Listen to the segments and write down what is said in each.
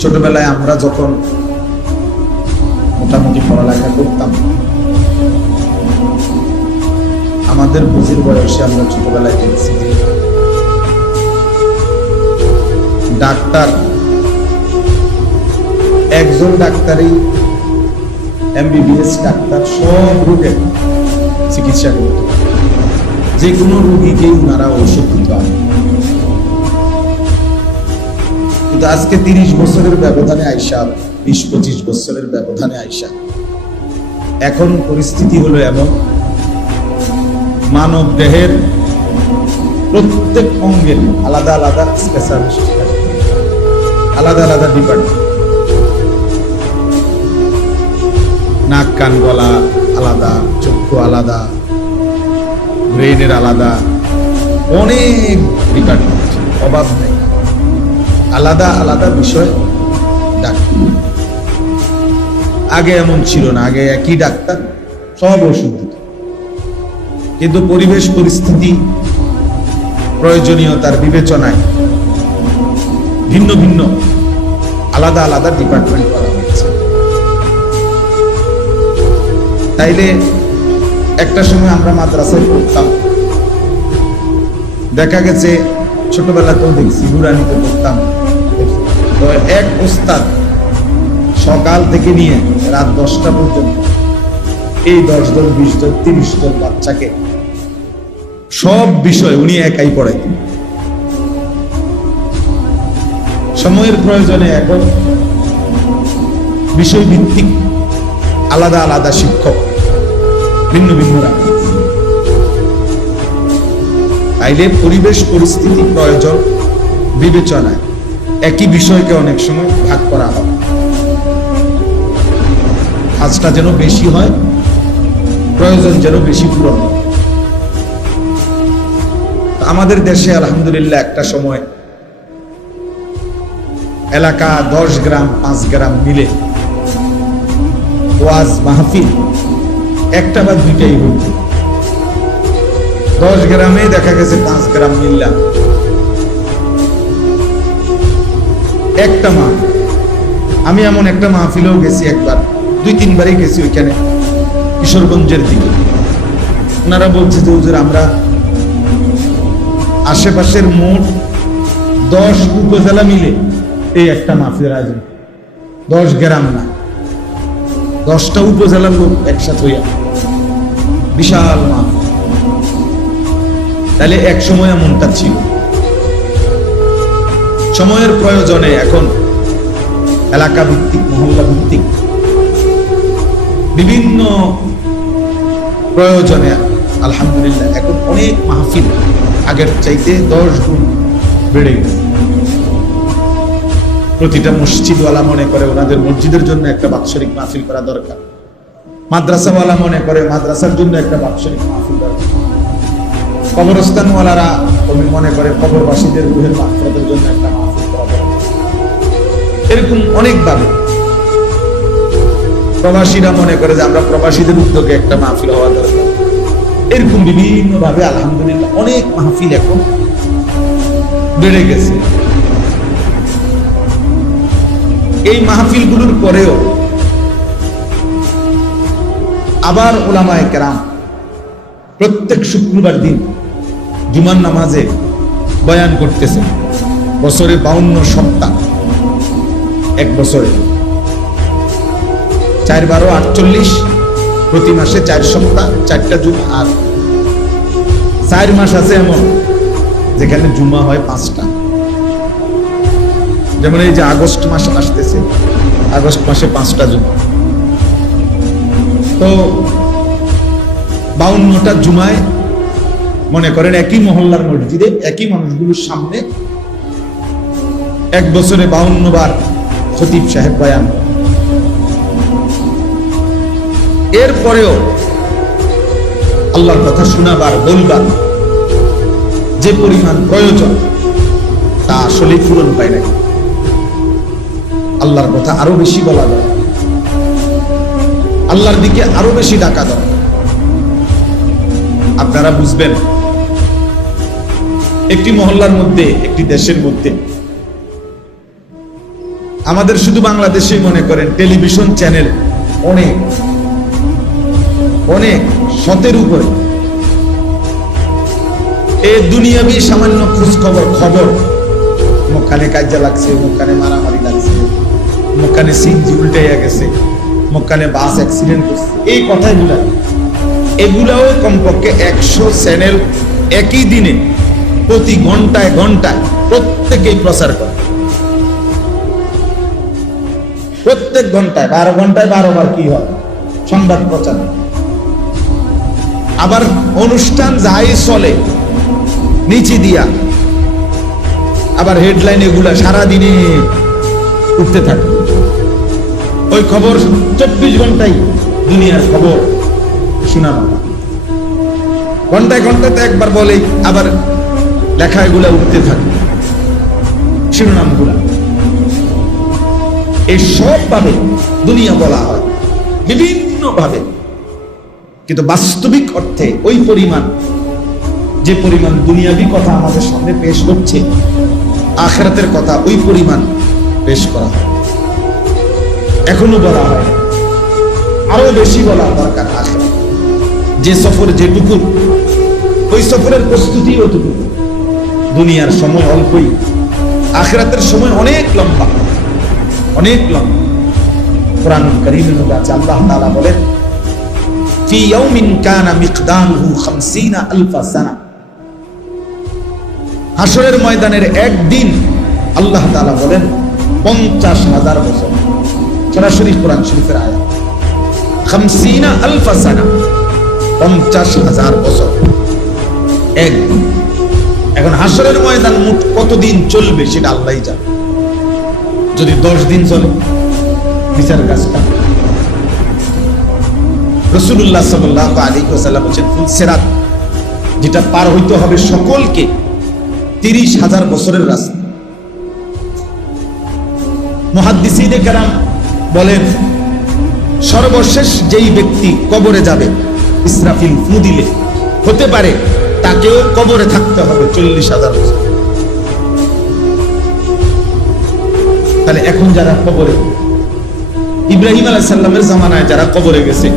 ছোটবেলায় আমরা যখন মোটামুটি পড়ালেখা করতাম, আমাদের বুঝির বয়সে আমরা ছোটবেলায় দেখছি যে ডাক্তার, একজন ডাক্তারই এমবিবিএস ডাক্তার সব রোগের চিকিৎসা করত। যে কোনো রোগীকেই ওনারা ওষুধ দিত। কিন্তু আজকে 30 বছরের ব্যবধানে আইসা, 20-25 বছরের ব্যবধানে আইসা এখন পরিস্থিতি হলো এমন, মানব দেহের প্রত্যেক অঙ্গের আলাদা আলাদা স্পেশালিস্ট, আলাদা আলাদা ডিপার্টমেন্ট। নাক কান গলা আলাদা, চক্ষু আলাদা, ব্রেনের আলাদা, অনেক ডিপার্টমেন্ট, অভাব নেই। আলাদা আলাদা বিষয় ডাক্তার। আগে এমন ছিল না, আগে একই ডাক্তার সব ওষুধ দিত। কিন্তু পরিবেশ পরিস্থিতি, প্রয়োজনীয়তার বিবেচনায় ভিন্ন ভিন্ন আলাদা আলাদা ডিপার্টমেন্ট করা হয়েছে। তাইলে একটা সময় আমরা মাদ্রাসায় পড়তাম, দেখা গেছে ছোটবেলাতেও দেখছি, নুরানিতে পড়তাম, তো এক ওস্তাদ সকাল থেকে নিয়ে রাত 10টা পর্যন্ত এই 10 জন, 20 জন, 30 জন বাচ্চাকে সব বিষয় উনি একাই পড়াইতেন। সময়ের প্রয়োজনে এখন বিষয় ভিত্তিক আলাদা আলাদা শিক্ষক ভিন্ন ভিন্ন রাখা। তাইলে পরিবেশ পরিস্থিতি প্রয়োজন বিবেচনায় একই বিষয়কে অনেক সময় ভাগ করা হয়, কাজটা যেন বেশি হয়, প্রয়োজন যেন বেশি পূরণ হয়। আমাদের দেশে আলহামদুলিল্লাহ একটা সময় এলাকা 10 গ্রাম 5 গ্রাম মিলে ওয়াজ মাহফিল একটা বা দুইটাই হইত। 10 গ্রামে দেখা গেছে 5 গ্রাম মিললাম একটা মাহফিল। আমি এমন একটা মাহফিলেও গেছি, একবার 2-3 বারই গেছি ওইখানে, কিশোরগঞ্জের দিকে। ওনারা বলছে যে হুজুর, আমরা আশেপাশের মোট 10 উপজেলা মিলে এই একটা মাহফিলের আয়োজন, 10 গ্রাম না, 10টা উপজেলার লোক একসাথে হইয়া বিশাল মাহফিল। তাহলে এক সময় এমনটা ছিল। সময়ের প্রয়োজনে এখন এলাকা ভিত্তিক, মহল্লা ভিত্তিক বিভিন্ন প্রয়োজনে আলহামদুলিল্লাহ এখন অনেক মাহফিল আগের চাইতে 10 গুণ বেড়ে গেছে। প্রতিটা মসজিদওয়ালা মনে করে ওনাদের মসজিদের জন্য একটা বাৎসরিক মাহফিল করা দরকার, মাদ্রাসাওয়ালা মনে করে মাদ্রাসার জন্য একটা বাৎসরিক মাহফিল দরকার, কবরস্থানওয়ালারা মনে করে কবরবাসীদের রুহের মাগফিরাতের জন্য একটা মাহফিল করা দরকার। এরকম অনেকভাবে প্রবাসীরা মনে করে যে আমরা প্রবাসীদের উদ্যোগে একটা মাহফিল হওয়া দরকার। এরকম বিভিন্ন ভাবে আলহামদুলিল্লাহ অনেক মাহফিল এখন বেড়ে গেছে। এই মাহফিলগুলোর পরেও আবার উলামায়ে কেরাম প্রত্যেক শুক্রবার দিন জুমার নামাজে বয়ান করতেছেন। বছরে 52 সপ্তাহ, এক বছরে 4-12-48, প্রতি মাসে 4 সপ্তাহ 4টা জুমা, আর 4 মাস আছে এমন যেখানে জুমা হয় 5টা। যেমন এই যে আগস্ট মাস আসতেছে, আগস্ট মাসে 5টা জুমা। তো 52টা জুমায় মনে করেন একই মহল্লার মসজিদে একই মানুষগুলোর সামনে এক বছরে 52 বার খতিব সাহেব বয়ান। এরপরেও আল্লাহর কথা শোনাবার, বলবার যে পরিমাণ প্রয়োজন তা আসলে পূরণ পায় না। আল্লাহর কথা আরো বেশি বলা দরকার, আল্লাহর দিকে আরো বেশি ডাকা দরকার। আপনারা বুঝবেন, একটি মহল্লার মধ্যে, একটি দেশের মধ্যে আমাদের শুধু বাংলাদেশেই মনে করেন টেলিভিশন চ্যানেল অনেক অনেক শতের উপরে। এই দুনিয়াবি সামান্য খোঁজ খবর মুখখানে কাজা লাগছে, মুখখানে মারামারি লাগছে, মুখখানে সিনজি উল্টাইয়া গেছে, মুখখানে বাস অ্যাক্সিডেন্ট করছে, এই কথাগুলা এগুলাও কমপক্ষে 100 চ্যানেল একই দিনে প্রতি ঘন্টায় ঘন্টায় প্রত্যেকেই প্রচার করে। প্রত্যেক ঘন্টায় 12 ঘন্টায় 12 বার কি হয় সংবাদ প্রচার। আবার অনুষ্ঠান যাই চলে নিচে দিয়া আবার হেডলাইন এগুলা সারাদিনে উঠতে থাকে। ওই খবর 24 ঘন্টায় দুনিয়ার খবর শোনানো, ঘন্টায় ঘন্টায় তো একবার বলে, আবার লেখা এগুলা উঠতে থাকে শিরোনামগুলা। এই সব ভাবে দুনিয়া বলা হয় বিভিন্ন ভাবে, কিন্তু বাস্তবিক অর্থে ওই পরিমাণ যে পরিমাণ দুনিয়াবি কথা আমাদের সামনে পেশ হচ্ছে, আখিরাতের কথা ওই পরিমাণ পেশ করা হয়। এখনো বলা হয়, আরো বেশি বলা দরকার। আখিরাত যে সফর যেটুকু, ওই সফরের প্রস্তুতি ওটুকু। দুনিয়ার সময় অল্পই, আখিরাতের সময় অনেক লম্বা, অনেক লম্বা। কোরআন কারীমের মধ্যে আছে আল্লাহ তাআলা বলেন, ফি ইয়াউমিন কানা মিকদারুহু 50,000 সানা। হাশরের ময়দানের একদিন আল্লাহ তাআলা বলেন 50,000 বছর। সরাসরি কোরআন শরীফের আয়াত, 50,000 সানা, 50,000 বছর একদিন। এখন হাশরের ময়দান মোট কতদিন চলবে সেটা আল্লাহই জানে। যদি 10 দিন চলে বিচার কাজটা, রাসূলুল্লাহ সাল্লাল্লাহু আলাইহি ওয়াসাল্লাম বলেন ফুলসিরাত যেটা পার হইতে হবে সকলকে 30,000 বছরের রাস্তা। মুহাদ্দিসিনে কেরাম বলেন সর্বশেষ যেই ব্যক্তি কবরে যাবে, ইসরাফিল ফু দিলে হতে পারে তাকেও কবরে থাকতে হবে 40,000 বছর। তাহলে এখন যারা কবরে, ইব্রাহিম আলাইহিস সালামের জামানায় যারা কবরে গেছে,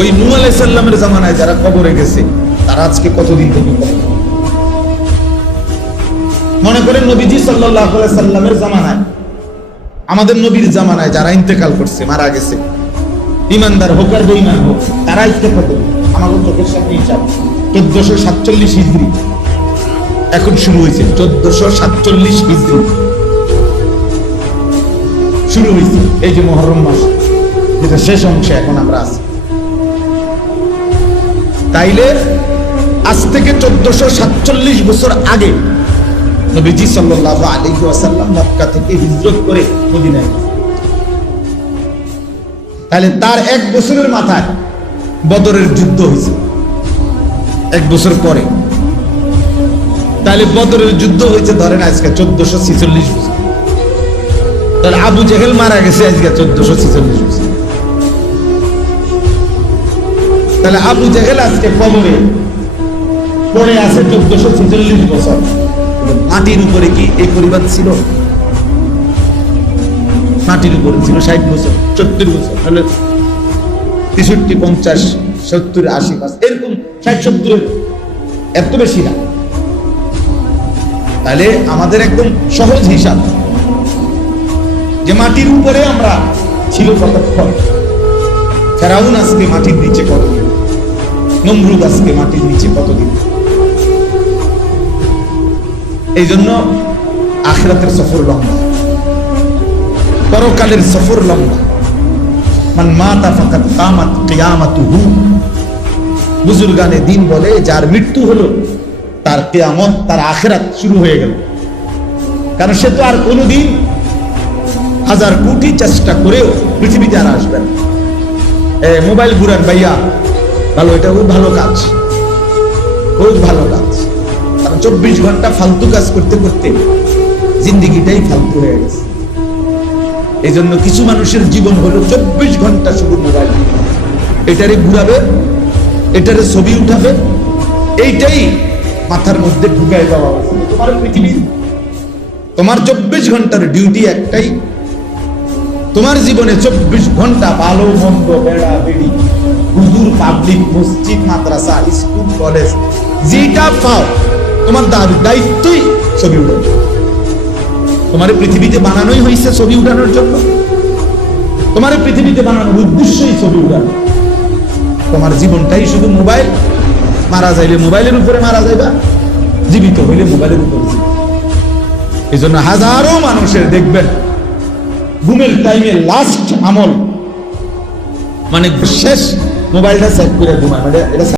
ওই নূহ আলাইহিস সালামের জামানায় যারা কবরে গেছে, তারা আজকে কতদিন থেকে কবরে? মনে করেন নবীজি সাল্লাল্লাহু আলাইহি সাল্লামের জামানায়, আমাদের নবীর জামানায় যারা ইন্তেকাল করছে, মারা গেছে, ইমানদার হোক আর বেঈমান হোক, তারা আজকে কতদিন? আমাদের চোখের সামনে হিসাব 1447 হিজরি এখন শুরু হয়েছে। 1447 হিজরি শুরু হয়েছে, এই যে মুহররম মাস, যেটা শেষ অংশে এখন আমরা আছি। তাইলে আজ থেকে 1447 বছর আগে নবীজি সাল্লাল্লাহু আলাইহি ওয়াসাল্লাম মক্কা থেকে হিজরত করে মদিনায় গেছেন। তাহলে তার 1 বছরের মাথায় বদরের যুদ্ধ হয়েছে, 1 বছর পরে। তাহলে বদরের যুদ্ধ হয়েছে ধরেন আজকে 1446 বছর। তাহলে আবু জেহেল মারা গেছে আজকে 1446 বছর। তাহলে আবু জেহেল আজকে কবরে পড়ে আছে 1446 বছর। মাটির উপরে কি এই পরিবার ছিল? মাটির উপরে ছিল 60 বছর, 70 বছর, তাহলে 63, 50, 70, 80, এরকম 60-70, এত বেশি না। তাহলে আমাদের একদম সহজ হিসাব যে মাটির উপরে আমরা ছিল কতক্ষণ। ফেরাউন আজকে মাটির নিচে কতদিন, নমরুদ আজকে মাটির নিচে কতদিন। এই জন্য আখিরাতের সফর লম্বা, পরকালের সফর লম্বা। মান মাতা ফাকাত কামাত কিয়ামাতুহু। বুজুর্গানে দিন বলে যার মৃত্যু হলো তার কিয়ামত, তার আখিরাত শুরু হয়ে গেল। কারণ সে তো আর কোনোদিন 1000 কোটি চেষ্টা করেও পৃথিবীতে আর আসবে না। মোবাইল ঘুরান ভাইয়া, ভালো, এটা খুব ভালো কাজ, খুব ভালো কাজ। কারণ 24 ঘন্টা ফালতু কাজ করতে করতে জিন্দেগিটাই ফালতু হয়ে গেছে। এই জন্য কিছু মানুষের জীবন হলো 24 ঘন্টা শুধু মোবাইল, এটারে ঘুরাবে, এটারে ছবি উঠাবে, এইটাই মাথার মধ্যে ঢুকায় দেওয়া হয়েছে। তোমার পৃথিবীর তোমার 24 ঘন্টার ডিউটি একটাই, তোমার জীবনে 24 ঘন্টা ভালো মন্দ বেড়া বেড়ি হুজুর পাবলিক মসজিদ মাদ্রাসা স্কুল কলেজ যেটা পাও তোমার দায়িত্বই ছবি উঠানো। তোমার পৃথিবীতে বানানোই হয়েছে ছবি উঠানোর জন্য, তোমার পৃথিবীতে বানানোর উদ্দেশ্যই ছবি উঠানো। তোমার জীবনটাই শুধু মোবাইল, মারা যাইলে মোবাইলের উপরে মারা যাইবা, জীবিত হইলে মোবাইলের উপরে জীবিত। এই জন্য হাজারো মানুষের দেখবেন ঘুমের টাইমে লাস্ট আমল মানে শেষ মোবাইলটা সেট করে ঘুমায়, মানে এটা